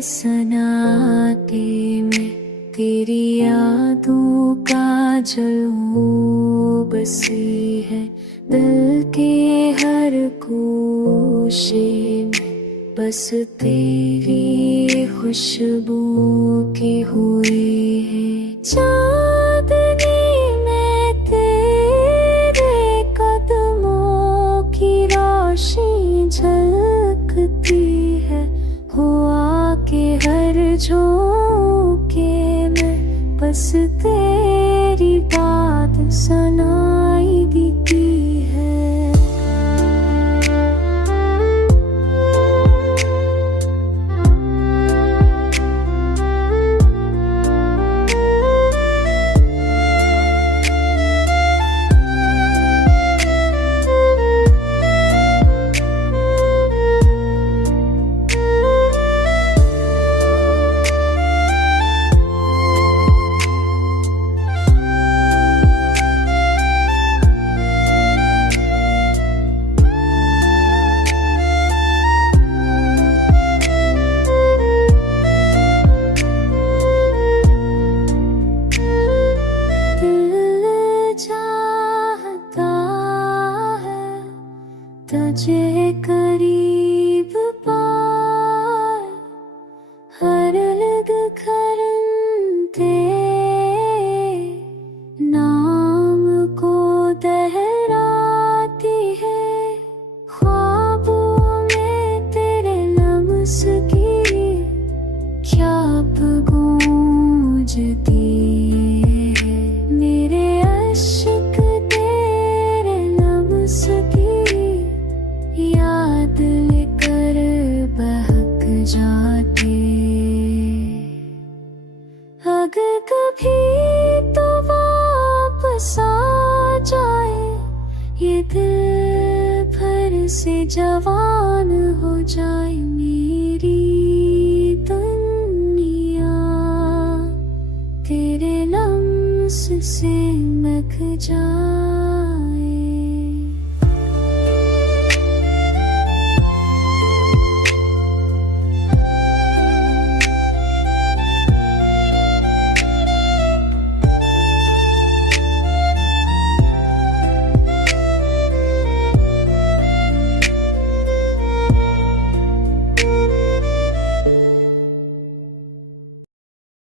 सन्नाटे में तेरी यादों का जलूं बसी है। दिल के हर कोशे में बस तेरी खुशबू की हुई है। चांदनी में तेरे कदमों की रोशनी झलकती है। हुआ के हर झोंके में बस तेरी बात सुनाई देती है। तुझे करीब पाए हर लग खरते नाम को दोहराती है। ख्वाबों में तेरे लम्स की क्या गूंजती है। मेरे अश्क तेरे लम्स की याद लेकर बहक जाते। अगर कभी तो वापस आ जाए ये दिल भर से जवान हो जाए मेरी दुनिया। तेरे लम्स से मख जाए।